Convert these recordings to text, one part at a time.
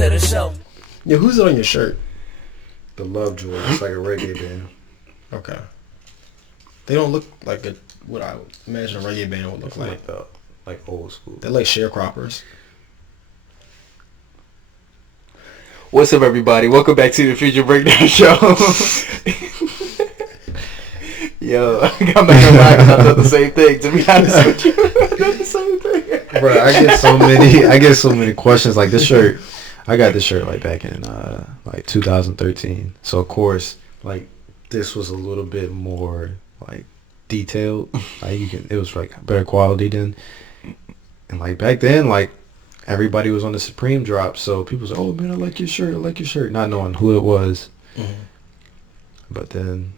to the show. Yeah, who's it on your shirt? The Lovejoy. It's like a reggae band. Okay. They don't look like what I would imagine a reggae band would look like. Like old school. They're like sharecroppers. What's up, everybody? Welcome back to the Infusion Breakdown Show. Yo, I got my mind because I thought the same thing. To be honest with you, I thought the same thing. Bro, I get so many questions. Like this shirt, I got this shirt like back in like 2013. So of course, like this was a little bit more like detailed. Like it was like better quality then. And like back then, like everybody was on the Supreme drop, so people was like, "Oh man, I like your shirt," not knowing who it was. Mm-hmm. But then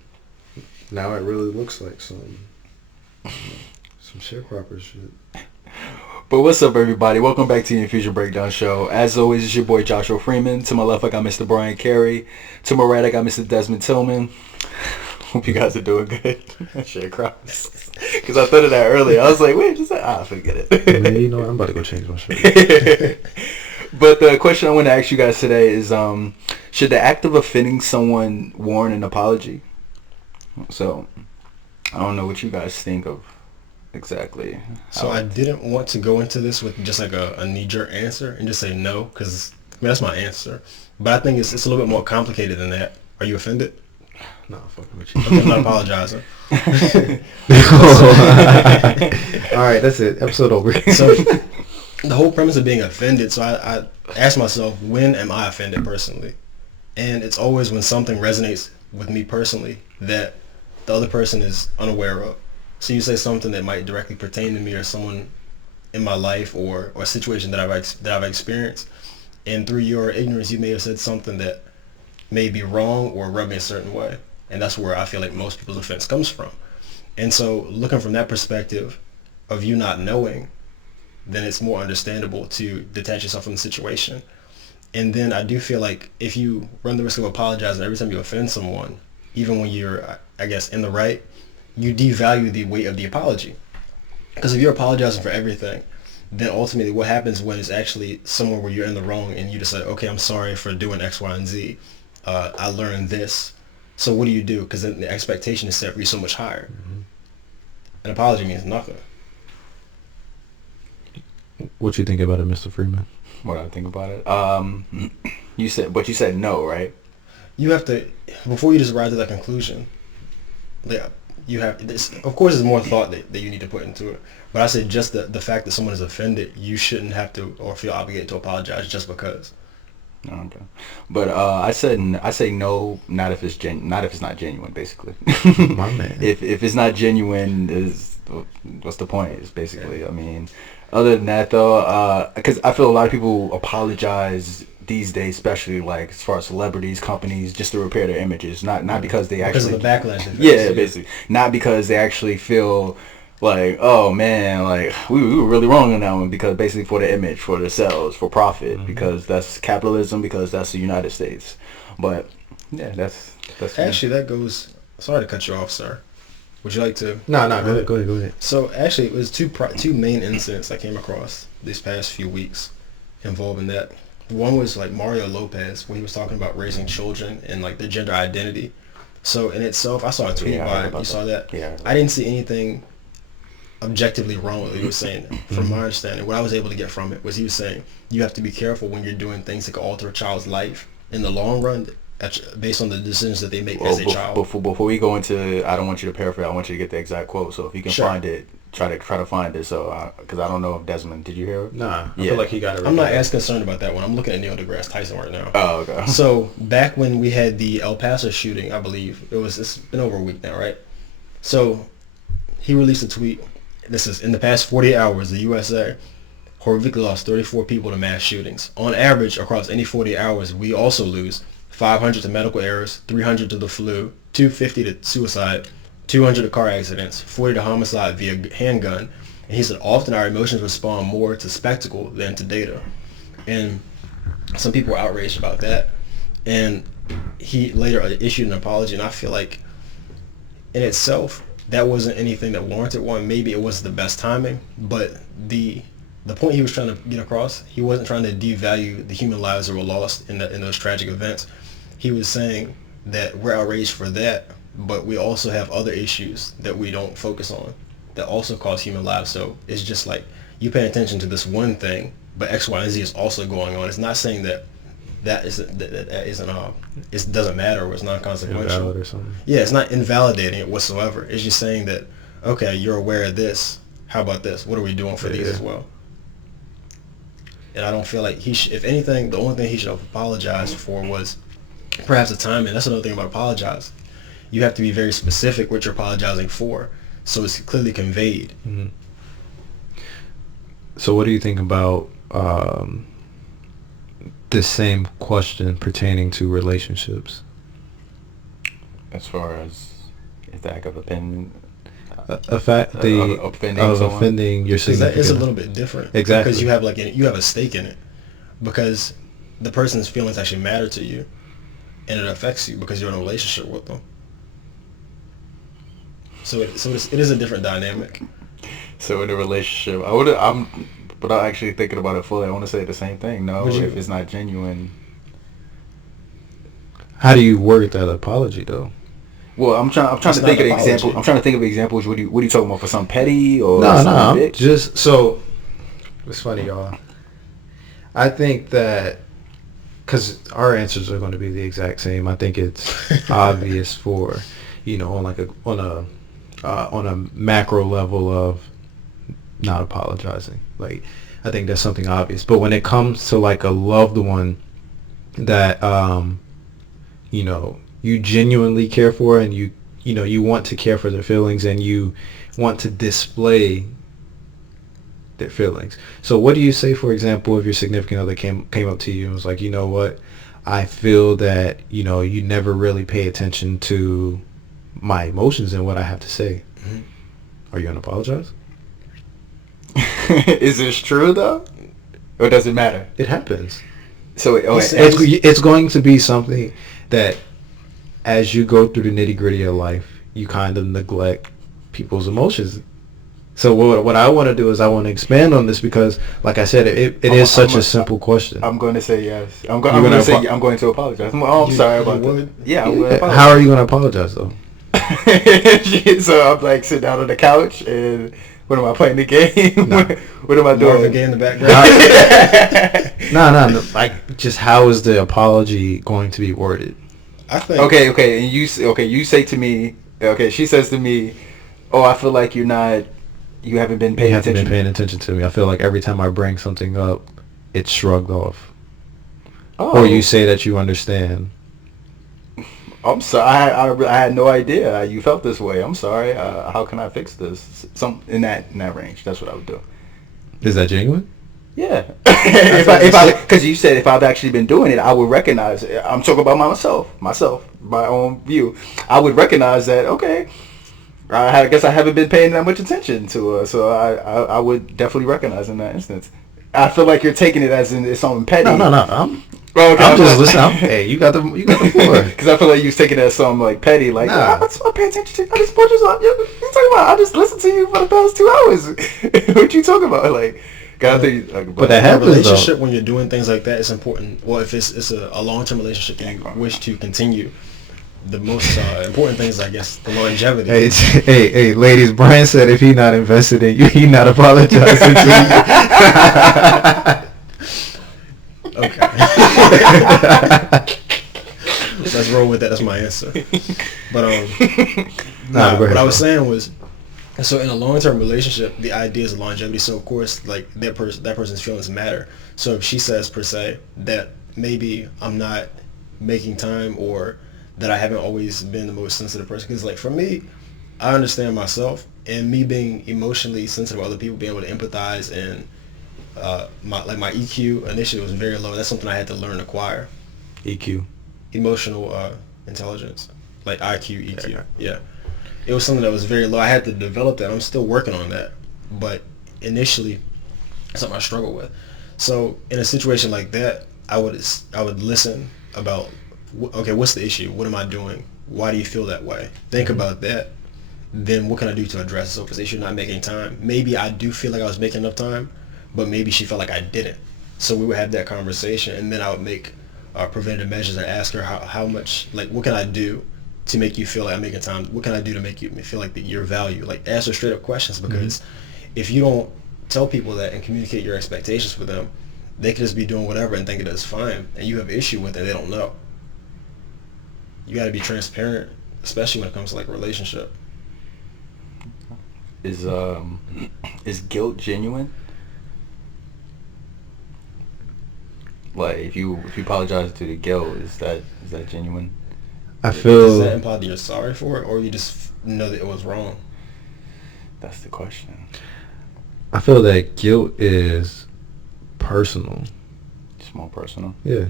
now it really looks like some sharecropper shit. But what's up, everybody? Welcome back to the Infusion Breakdown Show. As always, it's your boy Joshua Freeman. To my left, I got Mr. Bryan Carey. To my right, I got Mr. Desmond Tillman. Hope you guys are doing good. Sharecroppers. Because I thought of that earlier. I was like, wait, just forget it. Man, you know what? I'm about to go change my shirt. But the question I want to ask you guys today is, should the act of offending someone warrant an apology? So, I don't know what you guys think of exactly. So I didn't want to go into this with just like a knee-jerk answer and just say no, because that's my answer. But I think it's a little bit more complicated than that. Are you offended? No, fucking with you. Okay, I'm not apologizing. Alright, that's it. Episode over. So the whole premise of being offended, so I asked myself, when am I offended personally? And it's always when something resonates with me personally that the other person is unaware of. So you say something that might directly pertain to me or someone in my life or a situation that I've experienced, and through your ignorance you may have said something that may be wrong or rub me a certain way. And that's where I feel like most people's offense comes from. And so looking from that perspective of you not knowing, then it's more understandable to detach yourself from the situation. And then I do feel like if you run the risk of apologizing every time you offend someone, even when you're, I guess, in the right, you devalue the weight of the apology. Because if you're apologizing for everything, then ultimately what happens when it's actually somewhere where you're in the wrong and you just say, okay, I'm sorry for doing X, Y, and Z. I learned this. So what do you do? Because then the expectation is set for you so much higher. Mm-hmm. An apology means nothing. What you think about it, Mr. Freeman? What I think about it? You said no, right? You have to, before you just arrive to that conclusion, you have this. Of course, there's more thought that you need to put into it. But I said just the fact that someone is offended, you shouldn't have to or feel obligated to apologize just because. Okay, but I say no, not if it's not genuine, basically. My man. If it's not genuine, what's the point? It's basically, yeah. I mean, other than that though, because I feel a lot of people apologize these days, especially like as far as celebrities, companies, just to repair their images, not because they actually because of the backlash. Yeah, basically, not because they actually feel like, oh man, like we were really wrong on that one, because basically for the image, for themselves, for profit, mm-hmm. because that's capitalism, because that's the United States. But yeah, that's actually that goes. Sorry to cut you off, sir. Would you like to? No, go ahead. So actually, it was two main incidents I came across these past few weeks involving that. One was like Mario Lopez, when he was talking about raising children and like their gender identity. So in itself, I saw a tweet by him. You saw that? Yeah. I didn't see anything objectively wrong with what he was saying. From my understanding, what I was able to get from it was he was saying you have to be careful when you're doing things that could alter a child's life in the long run based on the decisions that they make as a child. Before we go into, I don't want you to paraphrase, I want you to get the exact quote. So if you can find it, try to find it. So because I don't know if Desmond, did you hear it? Nah, I feel like he got it right. I'm not as concerned about that one. I'm looking at DeGrasse Tyson right now. Oh, okay. So back when we had the El Paso shooting, I believe it's been over a week now, right? So he released a tweet. This is in the past 48 hours, the USA horrifically lost 34 people to mass shootings. On average, across any 48 hours, we also lose 500 to medical errors, 300 to the flu, 250 to suicide, 200 to car accidents, 40 to homicide via handgun. And he said often our emotions respond more to spectacle than to data. And some people were outraged about that. And he later issued an apology, and I feel like in itself, that wasn't anything that warranted one. Maybe it wasn't the best timing, but the the point he was trying to get across, he wasn't trying to devalue the human lives that were lost in those tragic events. He was saying that we're outraged for that, but we also have other issues that we don't focus on that also cause human lives. So it's just like you pay attention to this one thing, but X, Y, and Z is also going on. It's not saying that it doesn't matter or it's non-consequential. Invalid or something. Yeah, it's not invalidating it whatsoever. It's just saying that, okay, you're aware of this. How about this? What are we doing for these as well? And I don't feel like if anything, the only thing he should have apologized for was perhaps the timing. That's another thing about apologize. You have to be very specific what you're apologizing for, so it's clearly conveyed. Mm-hmm. So what do you think about this same question pertaining to relationships? As far as the act of offending, offending your significant. It's a little bit different. Exactly. Because you have a stake in it, because the person's feelings actually matter to you, and it affects you because you're in a relationship with them. So it is a different dynamic. So in a relationship, without actually thinking about it fully, I want to say the same thing. No, if it's not genuine. How do you word that apology though? Well, I'm trying to think of examples. I'm trying to think of examples. What are you talking about, for something petty or no? Big? Just so it's funny, y'all. I think that because our answers are going to be the exact same. I think it's obvious for on a macro level of not apologizing. Like, I think that's something obvious. But when it comes to like a loved one that you genuinely care for, and you want to care for their feelings, and you want to display their feelings. So what do you say, for example, if your significant other came up to you and was like, you know what, I feel that you never really pay attention to my emotions and what I have to say. Mm-hmm. Are you gonna apologize? Is this true though, or does it matter? It happens. So it's going to be something that, as you go through the nitty gritty of life, you kind of neglect people's emotions. So what I want to do is I want to expand on this, because, like I said, it is such a simple question. I'm going to say yes. I'm going to apologize. I'm sorry about that. Yeah, I'm going to apologize. How are you going to apologize though? So I'm like sitting down on the couch, and what am I playing the game? No. What am I doing? Marvin Gaye in the background. No. Like, just how is the apology going to be worded? I think. Okay. And you say to me. Okay, she says to me, "Oh, I feel like you haven't been paying attention. You haven't been paying attention to me. I feel like every time I bring something up, it's shrugged off." Oh. Or you say that you understand. I'm sorry. I had no idea you felt this way. I'm sorry. How can I fix this? Some in that range. That's what I would do. Is that genuine? Yeah. Because you said if I've actually been doing it, I would recognize it. I'm talking about myself, my own view. I would recognize that. Okay. I guess I haven't been paying that much attention to her, so I would definitely recognize in that instance. I feel like you're taking it as in it's something petty. No. I'm just listening. Hey, you got the floor. Because I feel like you was taking it as something like petty, like I pay attention to. I just put you up. You talking about? I just listened to you for the past 2 hours. What you talking about? Like, but that happens. In a relationship, when you're doing things like that, it's important. Well, if it's a long-term relationship and you wish to continue, the most important thing is, I guess, the longevity. Hey, ladies, Bryan said if he not invested in you, he not apologizing to you. Okay. Let's roll with that. That's my answer. But what I was saying was, so in a long-term relationship, the idea is longevity. So of course, like that person's feelings matter. So if she says per se that maybe I'm not making time, or that I haven't always been the most sensitive person, because like for me, I understand myself, and me being emotionally sensitive to other people, being able to empathize, and my EQ initially was very low. That's something I had to learn to acquire. EQ, emotional intelligence, like IQ, EQ. Yeah, it was something that was very low. I had to develop that. I'm still working on that, but initially, it's something I struggle with. So in a situation like that, I would listen about, okay, what's the issue? What am I doing? Why do you feel that way? Think about that. Then what can I do to address it? So if it's issue not making time, maybe I do feel like I was making enough time, but maybe she felt like I didn't. So we would have that conversation, and then I would make preventative measures and ask her how much, like, what can I do to make you feel like I'm making time? What can I do to make you feel like that you're valued? Like, ask her straight up questions, because if you don't tell people that and communicate your expectations with them, they could just be doing whatever and thinking it's fine, and you have an issue with it, they don't know. You got to be transparent, especially when it comes to like a relationship. Is guilt genuine? Like, if you apologize to the guilt, is that genuine? Does that imply that you're sorry for it, or you just know that it was wrong? That's the question. I feel that guilt is personal. It's more personal. Yeah.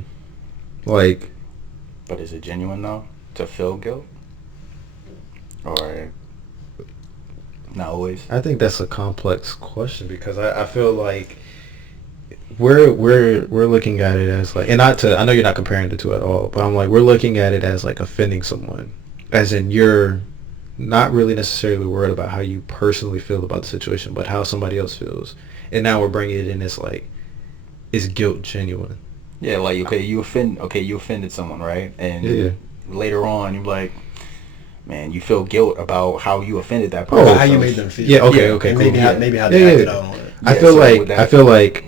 Like. But is it genuine though to feel guilt? Or not always? I think that's a complex question, because I feel like we're looking at it as like, and I know you're not comparing the two at all, but I'm like, we're looking at it as like offending someone, as in you're not really necessarily worried about how you personally feel about the situation, but how somebody else feels. And now we're bringing it in as like, is guilt genuine? Yeah, like, you offended someone, right? And later on, you're like, man, you feel guilt about how you offended that person. Oh, how you made them feel. Yeah, okay, and cool. maybe how they acted out on it. I feel like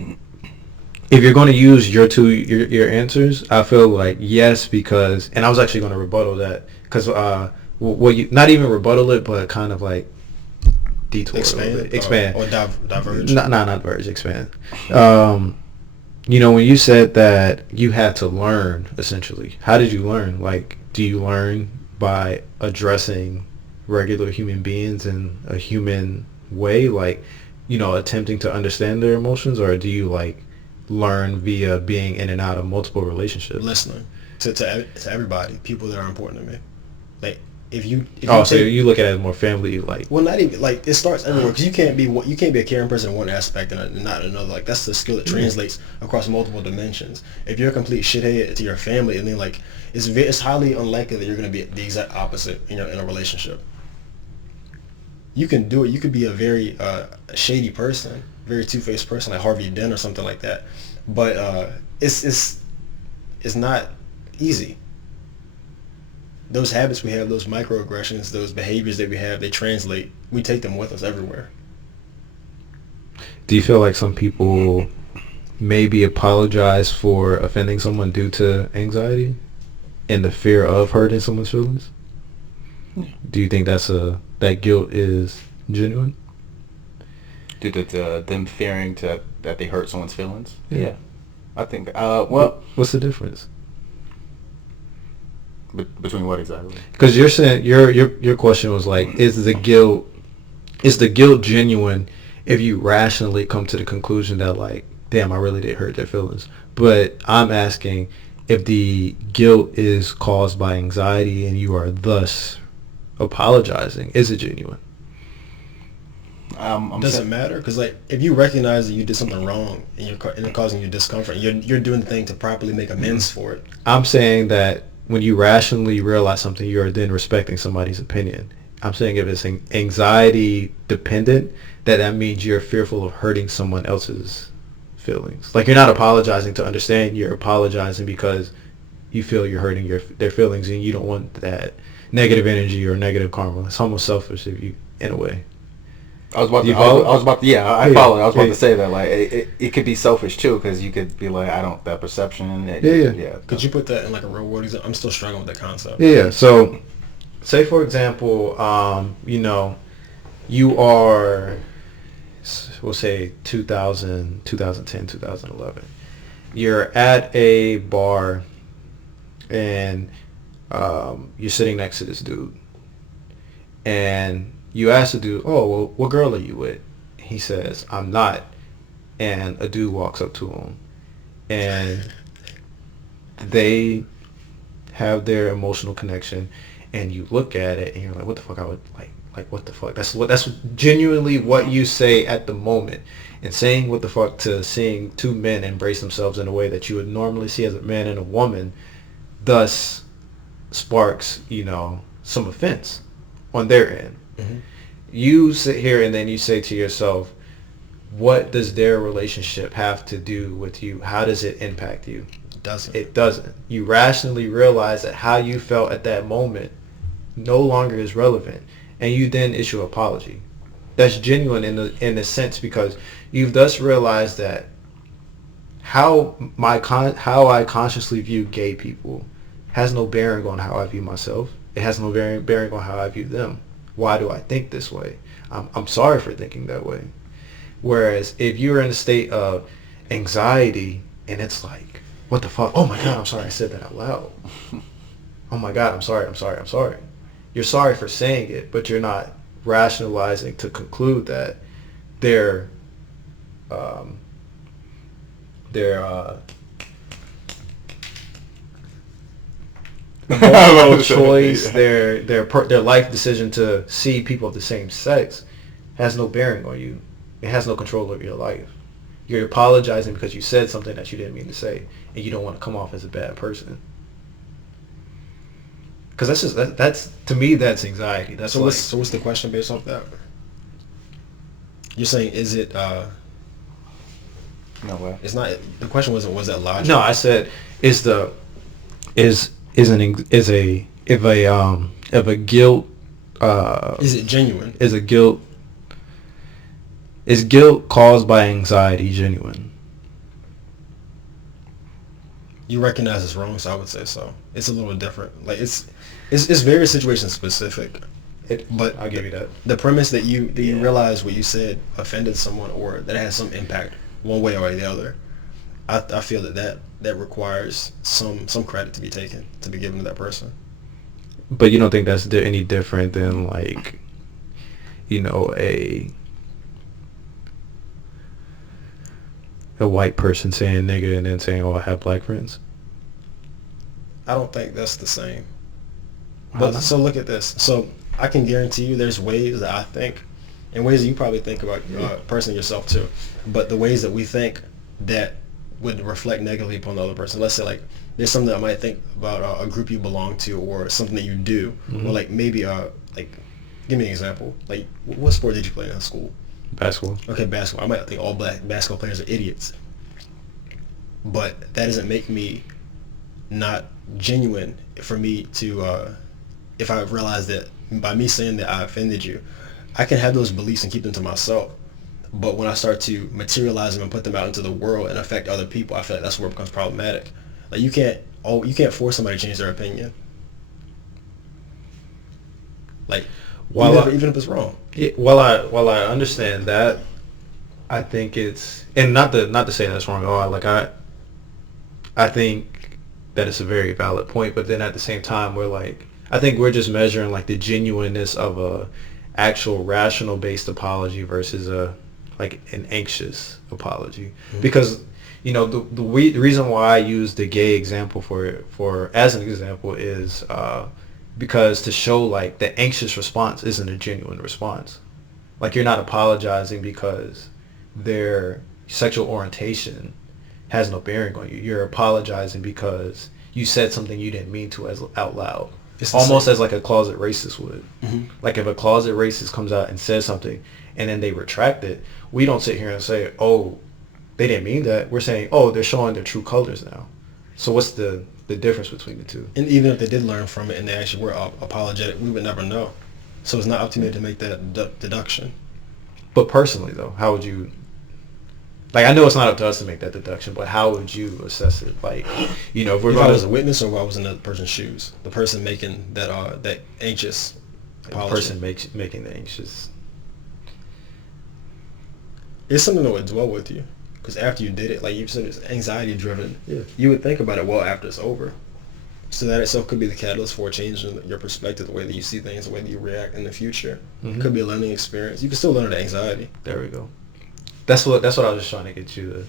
if you're going to use your answers, I feel like yes, because, and I was actually going to rebuttal that, because you not even rebuttal it, but kind of like detour expand or diverge. Not diverge, expand. You know, when you said that you had to learn, essentially, how did you learn? Like, do you learn by addressing regular human beings in a human way, like, you know, attempting to understand their emotions, or do you like learn via being in and out of multiple relationships? Listening to everybody, people that are important to me. Like, so you look at it as more family, like. Well, not even like, it starts everywhere, because you can't be a caring person in one aspect and not another. Like, that's the skill that translates across multiple dimensions. If you're a complete shithead to your family, and then like it's highly unlikely that you're going to be the exact opposite in a relationship. You can do it. You could be a very shady person, very two-faced person, like Harvey Dent or something like that. But it's not easy. Those habits we have, those microaggressions, those behaviors that we have, they translate. We take them with us everywhere. Do you feel like some people maybe apologize for offending someone due to anxiety and the fear of hurting someone's feelings? Yeah. Do you think that guilt is genuine? Due to them fearing that they hurt someone's feelings? Yeah. I think, well... What's the difference? Between what exactly? Because you're saying your question was like, is the guilt genuine if you rationally come to the conclusion that like, damn, I really did hurt their feelings? But I'm asking if the guilt is caused by anxiety and you are thus apologizing, is it genuine? Doesn't matter, because like, if you recognize that you did something wrong and it's causing you discomfort, you're doing the thing to properly make amends for it. I'm saying that when you rationally realize something, you are then respecting somebody's opinion. I'm saying if it's anxiety dependent, that means you're fearful of hurting someone else's feelings. Like, you're not apologizing to understand, you're apologizing because you feel you're hurting their feelings, and you don't want that negative energy or negative karma. It's almost selfish if you, in a way. I was about to say that, like, it could be selfish too, because you could be like, that perception. Could you put that in like a real world example? I'm still struggling with that concept. Yeah. So, say for example, you know, you are, we'll say 2010, 2011. You're at a bar, and you're sitting next to this dude, and you ask the dude, oh, well, what girl are you with? He says, I'm not. And a dude walks up to him, and they have their emotional connection, and you look at it, and you're like, what the fuck? I would like what the fuck? That's genuinely what you say at the moment. And saying what the fuck to seeing two men embrace themselves in a way that you would normally see as a man and a woman, thus sparks, you know, some offense on their end. Mm-hmm. You sit here and then you say to yourself, what does their relationship have to do with you? How does it impact you? It doesn't. You rationally realize that how you felt at that moment no longer is relevant, and you then issue an apology. That's genuine in the sense because you've thus realized that how I consciously view gay people has no bearing on how I view myself. It has no bearing on how I view them. Why do I think this way? I'm sorry for thinking that way. Whereas if you're in a state of anxiety and it's like, what the fuck? Oh my God, I'm sorry I said that out loud. Oh my God, I'm sorry. You're sorry for saying it, but you're not rationalizing to conclude that their emotional choice, their life decision to see people of the same sex has no bearing on you. It has no control over your life. You're apologizing because you said something that you didn't mean to say, and you don't want to come off as a bad person. Because that's to me, that's anxiety. That's so what's the question based off that? You're saying, is it? No way. It's not. The question was that logical? No, I said if a guilt is it genuine? Is guilt caused by anxiety genuine? You recognize it's wrong, so I would say so. It's a little different. Like it's very situation specific. But I'll give you that. The premise that you realize what you said offended someone or that it has some impact one way or the other, I feel that requires some credit to be taken, to be given to that person. But you don't think that's any different than like, a white person saying nigga and then saying, oh, I have black friends? I don't think that's the same. But so look at this. So I can guarantee you there's ways that I think, and ways that you probably think about personally yourself too, but the ways that we think that would reflect negatively upon the other person. Let's say like there's something that I might think about a group you belong to or something that you do, or like maybe like give me an example. Like what sport did you play in school? Basketball. Okay, basketball. I might think all black basketball players are idiots, but that doesn't make me not genuine for me to if I realize that by me saying that I offended you, I can have those beliefs and keep them to myself. But when I start to materialize them and put them out into the world and affect other people, I feel like that's where it becomes problematic. Like you can't force somebody to change their opinion. Like even if it's wrong. Yeah, while I understand that, I think it's, and not to say that's wrong at all. I think that it's a very valid point, but then at the same time, I think we're just measuring like the genuineness of a actual rational based apology versus an anxious apology. Mm-hmm. Because the reason why I use the gay example for as an example is because to show like the anxious response isn't a genuine response. Like you're not apologizing because their sexual orientation has no bearing on you. You're apologizing because you said something you didn't mean to out loud. It's almost as like a closet racist would. Mm-hmm. Like if a closet racist comes out and says something and then they retract it, we don't sit here and say, oh, they didn't mean that. We're saying, oh, they're showing their true colors now. So what's the difference between the two? And even if they did learn from it and they actually were apologetic, we would never know. So it's not up to me to make that deduction. But personally, though, how would you... Like, I know it's not up to us to make that deduction, but how would you assess it? Like, if I was a witness or if I was in the person's shoes, the person making that anxious apology. The person making the anxious... It's something that would dwell with you. Because after you did it, like you said, it's anxiety-driven. Yeah. You would think about it well after it's over. So that itself could be the catalyst for changing your perspective, the way that you see things, the way that you react in the future. Mm-hmm. Could be a learning experience. You can still learn the anxiety. There we go. That's what I was just trying to get you to.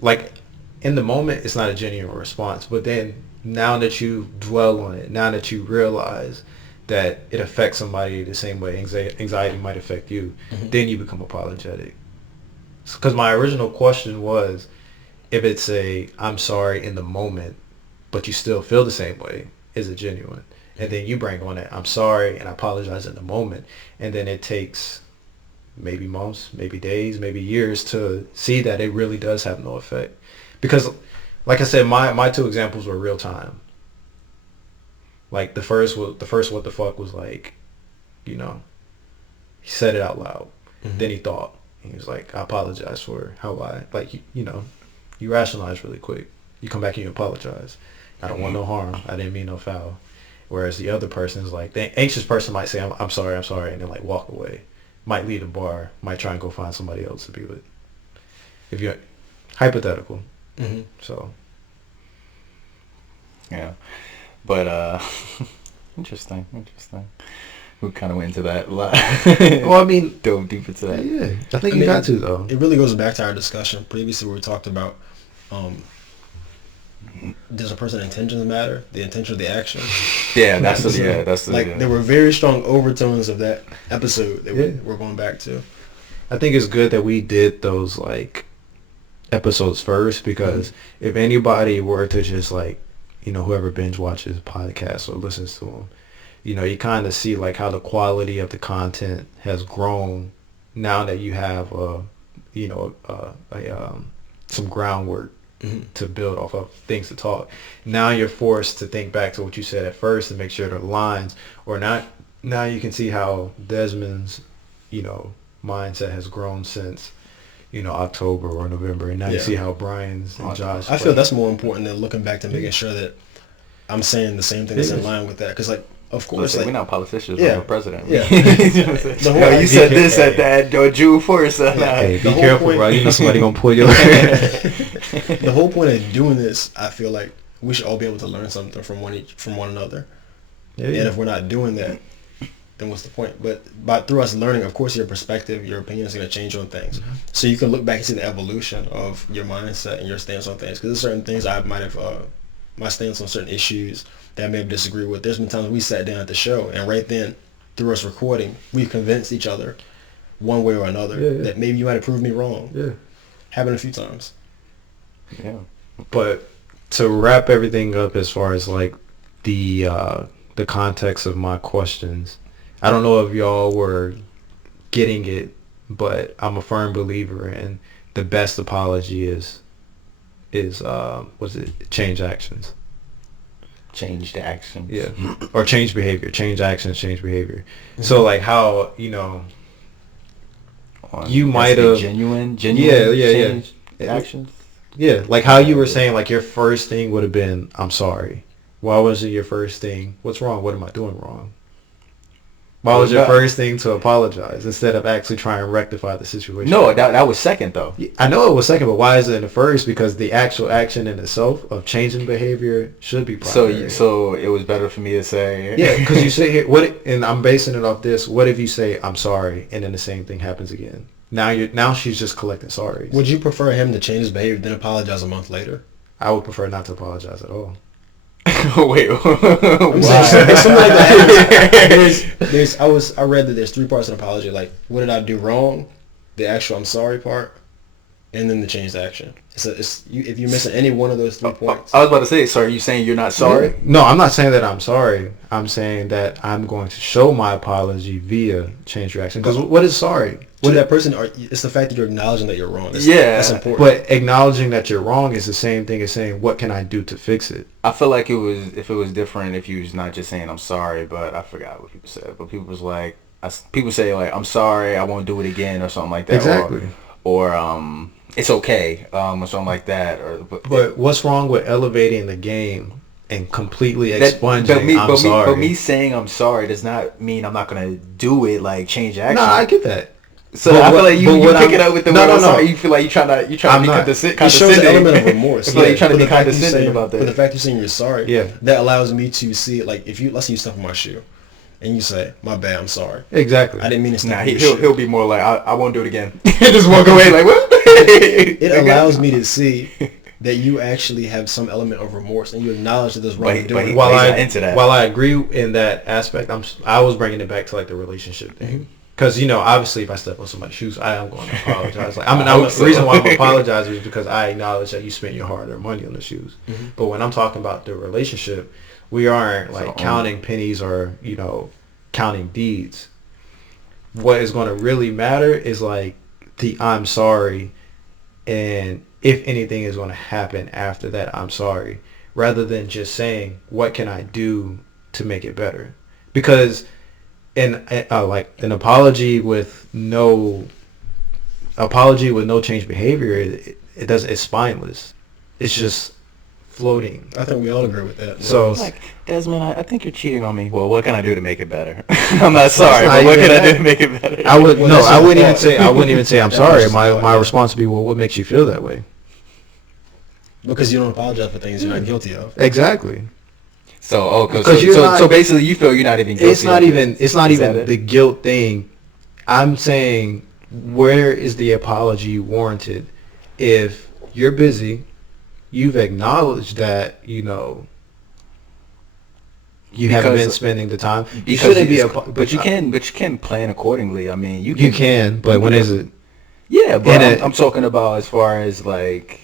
Like, in the moment, it's not a genuine response. But then, now that you dwell on it, now that you realize that it affects somebody the same way anxiety might affect you, mm-hmm. then you become apologetic. Because my original question was, if it's I'm sorry in the moment, but you still feel the same way, is it genuine? And then you bring on it, I'm sorry and I apologize in the moment. And then it takes maybe months, maybe days, maybe years to see that it really does have no effect. Because, like I said, my two examples were real time. Like the first what the fuck was like, he said it out loud. Mm-hmm. Then he thought. He was like, I apologize for how I, like, you rationalize really quick. You come back and you apologize. I don't want no harm. I didn't mean no foul. Whereas the other person is like, the anxious person might say, I'm sorry, and then like walk away. Might leave the bar, might try and go find somebody else to be with. If you're hypothetical. Mm-hmm. So. Yeah. But, interesting. We kind of went into that a lot. Well, I mean, dove deep into that. Yeah, I think you got to, though. It really goes back to our discussion previously where we talked about, does a person's intentions matter? The intention of the action? Yeah, that's the there were very strong overtones of that episode that we're going back to. I think it's good that we did those, like, episodes first because if anybody were to just, like, whoever binge watches podcasts or listens to them, you kind of see like how the quality of the content has grown now that you have, some groundwork to build off of, things to talk. Now you're forced to think back to what you said at first and make sure the lines, or not. Now you can see how Desmond's, mindset has grown since, October or November, and now you see how Bryan's and Josh. I feel that's more important than looking back to making sure that I'm saying the same thing that's in line with that, because like. Of course, we're not politicians. We're the president. Yeah. You said this at that June 1st. Hey, be careful, bro. Somebody gonna pull your. The whole point of doing this, I feel like we should all be able to learn something from one another. Yeah. And if we're not doing that, then what's the point? But through us learning, of course, your perspective, your opinion is gonna change on things. Mm-hmm. So you can look back and see the evolution of your mindset and your stance on things. Because there's certain things I might have, my stance on certain issues that I may have disagreed with. There's been times we sat down at the show and right then, through us recording, we convinced each other one way or another that maybe you might have proved me wrong. Yeah. Happened a few times. Yeah. But to wrap everything up as far as like the context of my questions, I don't know if y'all were getting it, but I'm a firm believer in the best apology is change actions. Change the actions. Yeah. Or change behavior. Change actions, change behavior. Mm-hmm. So like how, you might have genuine change actions. Yeah. Like how you were saying like your first thing would have been, I'm sorry. Why was it your first thing? What's wrong? What am I doing wrong? Why was your first thing to apologize instead of actually trying to rectify the situation? No, that was second though. I know it was second, but why is it in the first? Because the actual action in itself of changing behavior should be primary. So it was better for me to say. Yeah, because you say here, and I'm basing it off this. What if you say I'm sorry, and then the same thing happens again? Now she's just collecting sorries. Would you prefer him to change his behavior then apologize a month later? I would prefer not to apologize at all. Wait, something like that. I read that there's 3 parts of an apology. Like, what did I do wrong? The actual I'm sorry part, and then the changed action. If you're missing any one of those 3 points. I was about to say, so are you saying you're not sorry? No, I'm not saying that I'm sorry. I'm saying that I'm going to show my apology via change your action. Because what is sorry? To that person, it's the fact that you're acknowledging that you're wrong. That's important. But acknowledging that you're wrong is the same thing as saying, what can I do to fix it? I feel like if it was different if you was not just saying I'm sorry, but I forgot what people said. But people say like I'm sorry, I won't do it again or something like that. Exactly. Or it's okay, or something like that. But what's wrong with elevating the game and completely expunging I'm sorry? But me saying I'm sorry does not mean I'm not gonna do it. Like change action. No, I get that. So I feel like you pick it up with the word I'm sorry. You feel like you're trying to be condescending. It shows an element of remorse. I feel like you're trying to be condescending about that. But the fact you're saying you're sorry, that allows me to see it. Like let's say you step on my shoe, and you say, "My bad, I'm sorry." Exactly. I didn't mean to step on your shoe. He'll be more like, "I won't do it again." Just walk away like what? It allows me to see that you actually have some element of remorse and you acknowledge that there's wrongdoing. While I agree in that aspect, I was bringing it back to like the relationship thing. Mm-hmm. Because, obviously if I step on somebody's shoes, I am going to apologize. Like, the reason why I'm apologizing is because I acknowledge that you spent your hard-earned money on the shoes. Mm-hmm. But when I'm talking about the relationship, we aren't like counting pennies or, counting deeds. what is going to really matter is like the I'm sorry, and if anything is going to happen after that I'm sorry, rather than just saying what can I do to make it better. Because like an apology with no change behavior, it doesn't, it's spineless. It's just floating. I think we all agree with that. So like, Desmond, I think you're cheating on me. Well, what can I do to make it better? I'm not sorry, but what can I do to make it better? I wouldn't even say I'm sorry. My response would be, well, what makes you feel that way? Because you don't apologize for things you're not guilty of. Exactly. So basically you feel you're not even guilty. It's not even the guilt thing. I'm saying, where is the apology warranted? If you're busy, you've acknowledged that, you haven't been spending the time. You shouldn't be but you can plan accordingly. I mean, you can, but when is it? Yeah, but I'm talking about as far as like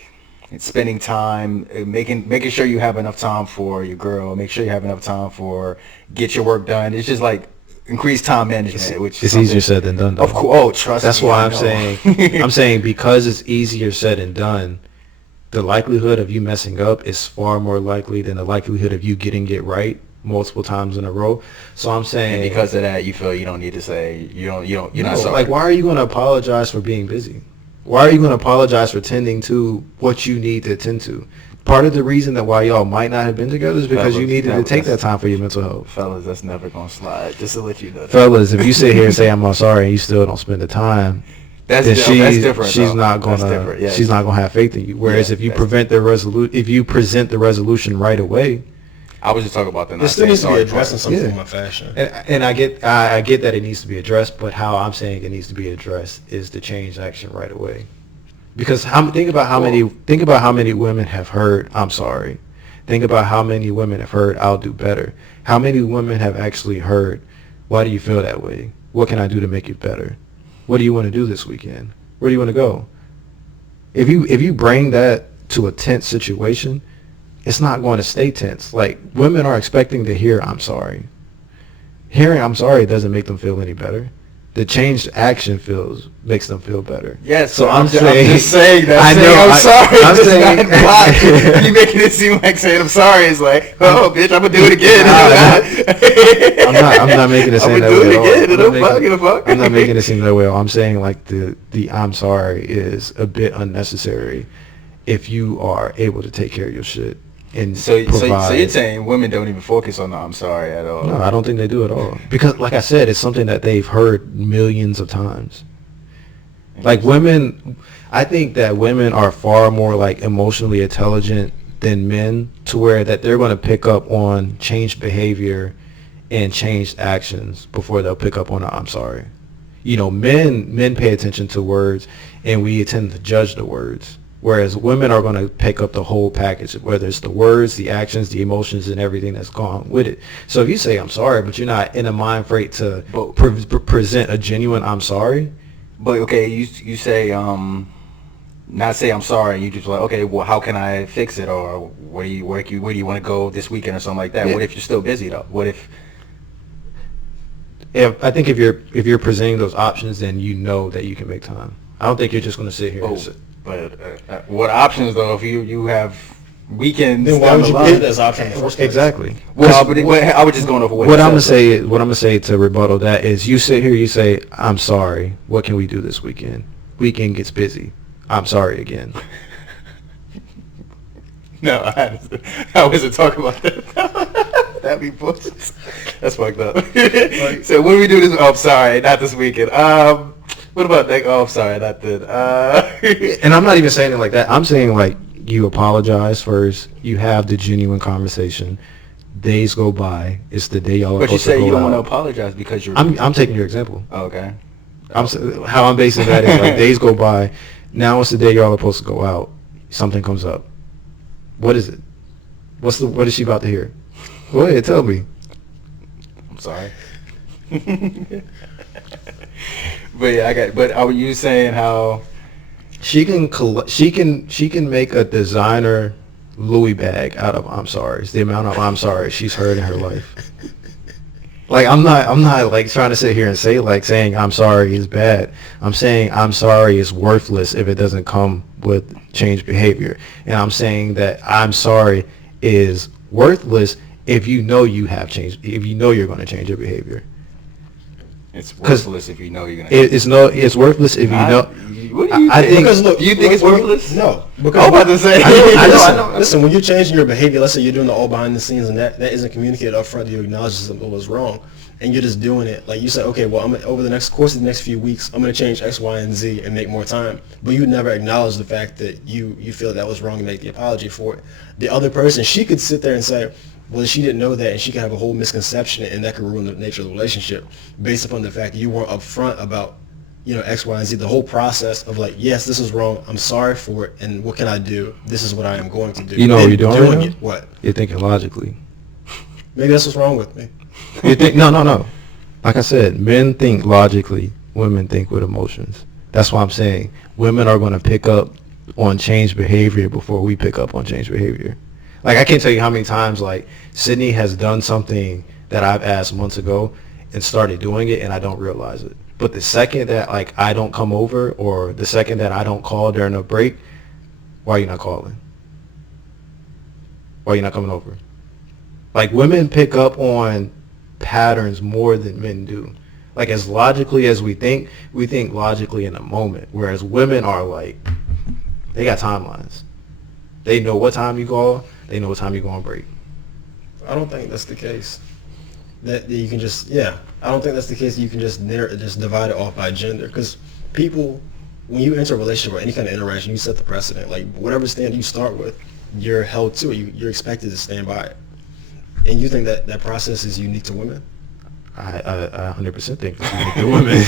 spending time, making sure you have enough time for your girl, make sure you have enough time for get your work done. It's just like increased time management, which it's easier said than done, though. Of course. Oh, trust me. That's why I'm saying I'm saying because it's easier said than done, the likelihood of you messing up is far more likely than the likelihood of you getting it right multiple times in a row. So I'm saying, and because of that, you feel you don't need to say you're not sorry. Like, why are you going to apologize for being busy? Why are you going to apologize for tending to what you need to attend to? Part of the reason that why y'all might not have been together is because you needed to take that time for your mental health. Fellas, that's never going to slide. Just to let you know. Fellas, if you sit here and say I'm sorry and you still don't spend the time, that's different. She's not going to. She's not going to have faith in you. Whereas if you present the resolution right away, I was just talking about that. It still needs to be addressed in some form of fashion. And I get that it needs to be addressed, but how I'm saying it needs to be addressed is to change action right away. Because think about how many women have heard I'm sorry. Think about how many women have heard I'll do better. How many women have actually heard, why do you feel that way? What can I do to make it better? What do you want to do this weekend? Where do you want to go? If you bring that to a tense situation, it's not going to stay tense. Like, women are expecting to hear I'm sorry. Hearing I'm sorry doesn't make them feel any better. The changed action makes them feel better. Yes, so I'm just saying that. I'm sorry. You making it seem like saying I'm sorry is like, oh, bitch, I'm gonna do it again. I'm not making it seem that way at all. I'm not making it seem that way. I'm saying like the I'm sorry is a bit unnecessary if you are able to take care of your shit. And so you're saying women don't even focus on the I'm sorry at all? No, I don't think they do at all. Because, like I said, it's something that they've heard millions of times. Like, women, I think that women are far more, like, emotionally intelligent than men, to where that they're going to pick up on changed behavior and changed actions before they'll pick up on a I'm sorry. Men pay attention to words, and we tend to judge the words. Whereas women are going to pick up the whole package, whether it's the words, the actions, the emotions, and everything that's gone with it. So if you say I'm sorry, but you're not in a mind frame to present a genuine I'm sorry. But okay, you say not say I'm sorry, and you just like, okay, well, how can I fix it, or where do you want to go this weekend or something like that? Yeah. What if you're still busy though? What if? I think if you're presenting those options, then you know that you can make time. I don't think you're just going to sit here and sit. But what options though? If you have weekends, then why would you give this option in the first place? Exactly. Well, I was just going over what I'm gonna say to rebuttal that is, you sit here, you say I'm sorry. What can we do this weekend? Weekend gets busy. I'm sorry again. No, I wasn't talking about that. That'd be bullshit. That's fucked up. So when we do this, oh, I'm sorry, not this weekend. What about that? Oh, I'm sorry, not that. And I'm not even saying it like that. I'm saying like you apologize first. You have the genuine conversation. Days go by. It's the day y'all are supposed to go out. But you say you don't want to apologize because you're... I'm taking your example. Oh, okay. How I'm basing that is like days go by. Now it's the day y'all are supposed to go out. Something comes up. What is it? What is she about to hear? Go ahead, tell me. I'm sorry. But yeah, But are you saying how she can make a designer Louis bag out of I'm sorry? It's the amount of I'm sorry she's heard in her life. Like I'm not like trying to sit here and say like saying I'm sorry is bad. I'm saying I'm sorry is worthless if it doesn't come with change behavior. And I'm saying that I'm sorry is worthless if you know you have changed, if you know you're going to change your behavior. It's worthless if you know you're gonna. It's worthless if you know. What do you think? I think because look, do you think it's worthless? No, because I was about to say. Listen, when you're changing your behavior, let's say you're doing the all behind the scenes, and that isn't communicated up front, you acknowledge something was wrong, and you're just doing it. Like you say, okay, well, over the course of the next few weeks, I'm going to change X, Y, and Z and make more time. But you never acknowledge the fact that you feel that was wrong and make the apology for it. The other person, she could sit there and say, well, she didn't know that, and she could have a whole misconception, and that could ruin the nature of the relationship based upon the fact that you weren't upfront about, X, Y, and Z. The whole process of like, yes, this is wrong. I'm sorry for it, and what can I do? This is what I am going to do. You know what you're doing right now? It, what? You're thinking logically. Maybe that's what's wrong with me. You think no. Like I said, men think logically. Women think with emotions. That's why I'm saying women are going to pick up on change behavior before we pick up on change behavior. Like, I can't tell you how many times, like, Sydney has done something that I've asked months ago and started doing it, and I don't realize it. But the second that, like, I don't come over, or the second that I don't call during a break, why are you not calling? Why are you not coming over? Like, women pick up on patterns more than men do. Like, as logically as we think logically in a moment. Whereas women are, like, they got timelines. They know what time you call. They know what time you go on break. I don't think that's the case. That you can just, I don't think that's the case. You can just divide it off by gender. Because people, when you enter a relationship or any kind of interaction, you set the precedent. Like, whatever standard you start with, you're held to it. You're expected to stand by it. And you think that process is unique to women? I 100% think it's unique to women.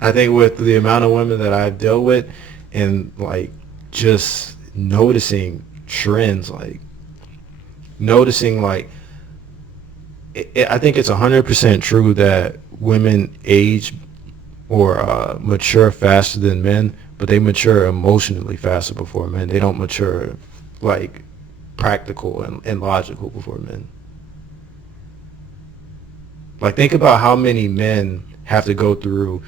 I think with the amount of women that I've dealt with and, like, just noticing trends, like noticing, like, I think it's 100% true that women age or mature faster than men, but they mature emotionally faster before men. They don't mature, like, practical and logical before men. Like, think about how many men have to go through,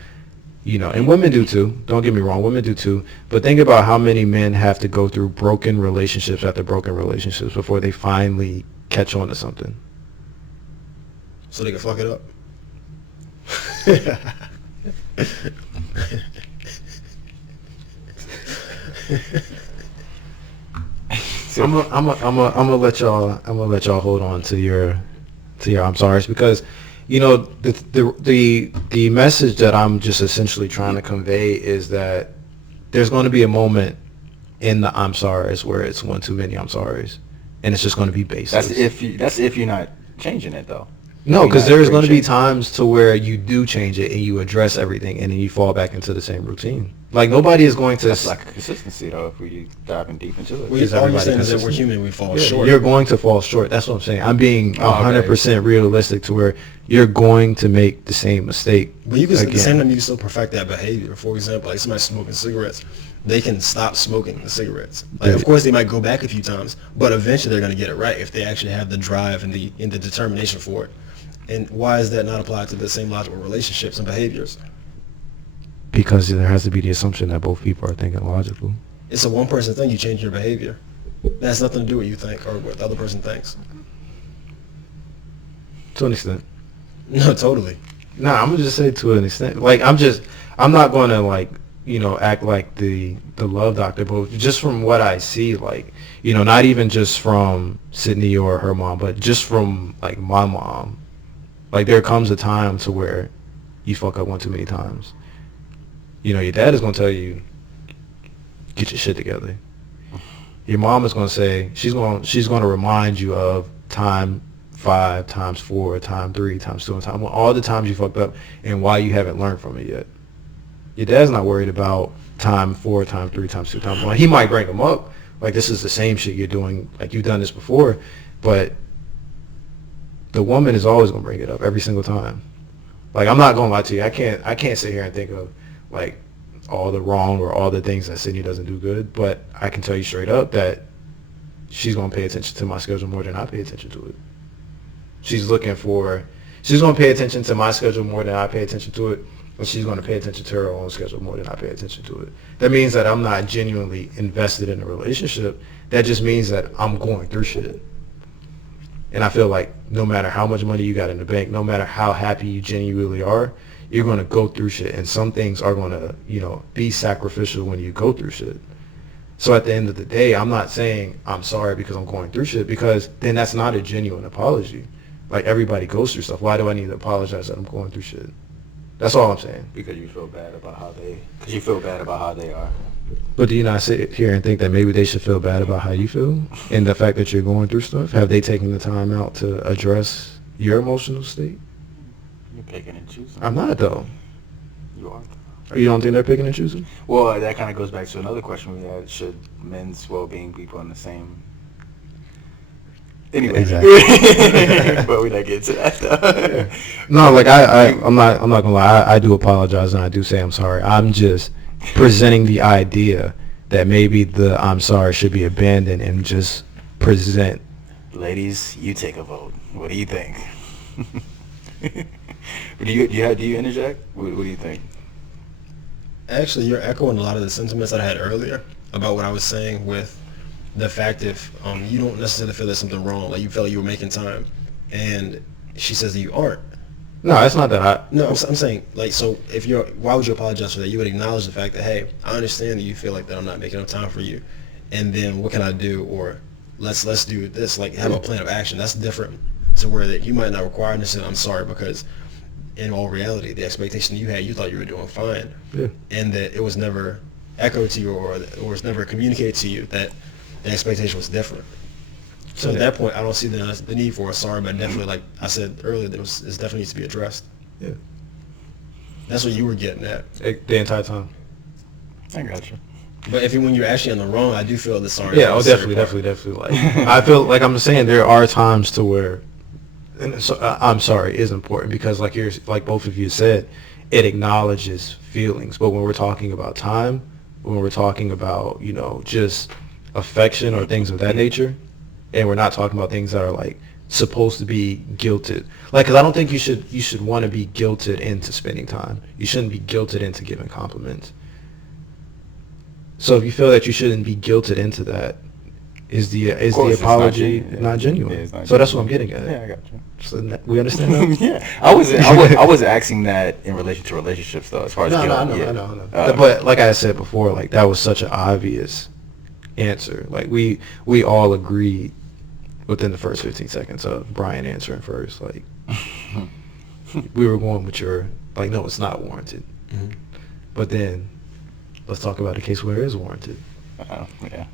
and women do too. Don't get me wrong, women do too. But think about how many men have to go through broken relationships after broken relationships before they finally catch on to something. So they can fuck it up. I'm gonna let y'all hold on to your I'm sorry, because the message that I'm just essentially trying to convey is that there's going to be a moment in the I'm sorry's where it's one too many I'm sorry's, and it's just going to be baseless. That's if you're not changing it, though. No, because there's going to be times to where you do change it and you address everything, and then you fall back into the same routine. Like, nobody is going to... That's like a consistency, though, if we diving deep into it. All you're saying is that we're human, we fall short. You're going to fall short. That's what I'm saying. I'm being 100% realistic to where you're going to make the same mistake. But you can, at the same time, you can still perfect that behavior. For example, like somebody smoking cigarettes, they can stop smoking the cigarettes. Like, of course, they might go back a few times, but eventually they're going to get it right if they actually have the drive and the determination for it. And why is that not applied to the same logic with relationships and behaviors? Because there has to be the assumption that both people are thinking logical. It's a one-person thing. You change your behavior. That has nothing to do with what you think or what the other person thinks. To an extent. No, totally. Nah, I'm going to just say to an extent. Like, I'm not going to, like, act like the love doctor, but just from what I see, like, not even just from Sydney or her mom, but just from, like, my mom. Like, there comes a time to where you fuck up one too many times. Your dad is going to tell you, get your shit together. Your mom is going to say, she's going to remind you of time 5, times 4, time 3, times 2, and time 1, all the times you fucked up and why you haven't learned from it yet. Your dad's not worried about time 4, time 3, times 2, times 1. He might bring them up, like, this is the same shit you're doing, like, you've done this before, but the woman is always going to bring it up every single time. Like, I'm not going to lie to you. I can't sit here and think of, like, all the wrong or all the things that Sydney doesn't do good, but I can tell you straight up that she's going to pay attention to my schedule more than I pay attention to it. She's She's going to pay attention to my schedule more than I pay attention to it, and she's going to pay attention to her own schedule more than I pay attention to it. That means that I'm not genuinely invested in a relationship. That just means that I'm going through shit. And I feel like no matter how much money you got in the bank, no matter how happy you genuinely are, you're going to go through shit. And some things are going to, be sacrificial when you go through shit. So at the end of the day, I'm not saying I'm sorry because I'm going through shit, because then that's not a genuine apology. Like, everybody goes through stuff. Why do I need to apologize that I'm going through shit? That's all I'm saying. Because you feel bad about how they are. But do you not sit here and think that maybe they should feel bad about how you feel and the fact that you're going through stuff? Have they taken the time out to address your emotional state? You're picking and choosing. I'm not, though. You are. You don't think they're picking and choosing? Well, that kind of goes back to another question we had. Should men's well-being be put on the same... Anyway, exactly. but we're not getting to that though. No, like I'm not gonna lie. I do apologize and I do say I'm sorry. I'm just presenting the idea that maybe the I'm sorry should be abandoned and just present. Ladies, you take a vote. What do you think? do you interject? What do you think? Actually, you're echoing a lot of the sentiments that I had earlier about what I was saying with the fact if you don't necessarily feel there's something wrong, like you felt you were making time, and she says that you aren't. No, it's not that. I'm saying, like, so if why would you apologize for that? You would acknowledge the fact that, hey, I understand that you feel like that I'm not making enough time for you, and then what can I do? Or let's do this. Like, have a plan of action. That's different to where that you might not require necessarily I'm sorry, because in all reality, the expectation you had, you thought you were doing fine, and that it was never echoed to you or it was never communicated to you that the expectation was different. So at that point, I don't see the need for a sorry, but definitely, like I said earlier, it definitely needs to be addressed. Yeah. That's what you were getting at. The entire time. I got you. But when you're actually on the wrong, I do feel the sorry. Yeah, definitely. Like, I feel like I'm saying there are times to where, and so, I'm sorry is important because, like both of you said, it acknowledges feelings. But when we're talking about time, when we're talking about just affection or things of that nature, and we're not talking about things that are like supposed to be guilted, like, because I don't think you should want to be guilted into spending time. You shouldn't be guilted into giving compliments. So if you feel that you shouldn't be guilted into that, is the apology not genuine? Not so that's what I'm getting at. Yeah, I got you. So we understand that. Yeah, I was asking that in relation to relationships though, as far as I know. But like I said before, like that was such an obvious answer. Like we all agreed within the first 15 seconds of Bryan answering first. Like we were going with your like, no, it's not warranted. Mm-hmm. But then let's talk about a case where it is warranted. Yeah.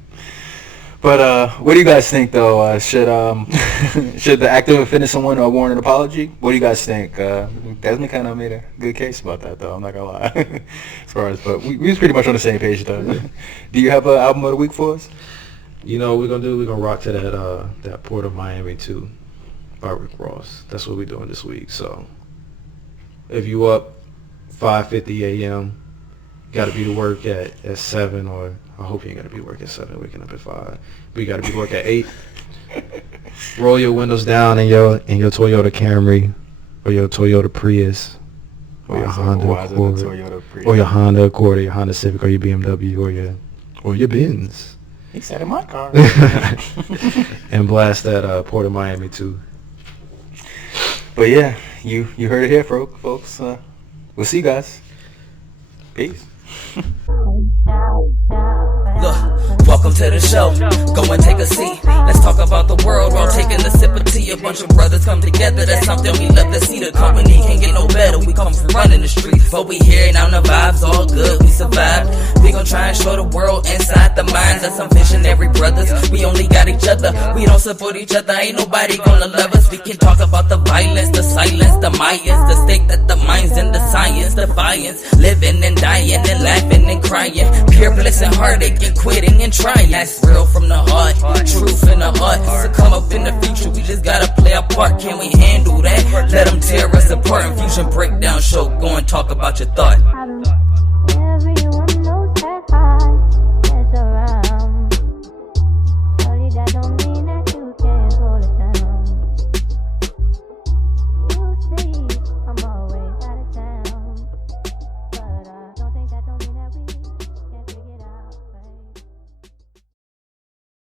But what do you guys think though? Should the act of offending someone warrant an apology? What do you guys think? Desmond kind of made a good case about that though. I'm not gonna lie. But we was pretty much on the same page though. Do you have an album of the week for us? We're gonna rock to that Port of Miami 2 by Rick Ross. That's what we're doing this week. So if you up 5:50 a.m., got to be to work at 7, or I hope you ain't got to be to work at 7, waking up at 5. But you got to be to work at 8. Roll your windows down in your Toyota Camry or your Toyota Prius or your Honda Accord or your Honda Accord or your Honda Civic or your BMW or your Benz. He said in my car. And blast that Port of Miami 2. But yeah, you heard it here, folks. We'll see you guys. Peace. Look, welcome to the show. Go and take a seat. Let's talk about the world while taking a sip of tea. A bunch of brothers come together. That's something we love to see. The company can't get no better. We come from running the streets, but we here now. The vibes all good. We survived. We gon' try and show the world inside the minds of some visionary brothers. We only got each other. We don't support each other. Ain't nobody gonna love us. We can talk about the violence, the silence, the Mayans, the stake that the minds and the science, defiance, living and dying and laughing and crying, pure bliss and heartache and quitting and trying. That's real from the heart, truth in the heart. So come up in the future, we just gotta play our part. Can we handle that? Let them tear us apart. Infusion Breakdown Show. Go and talk about your thought.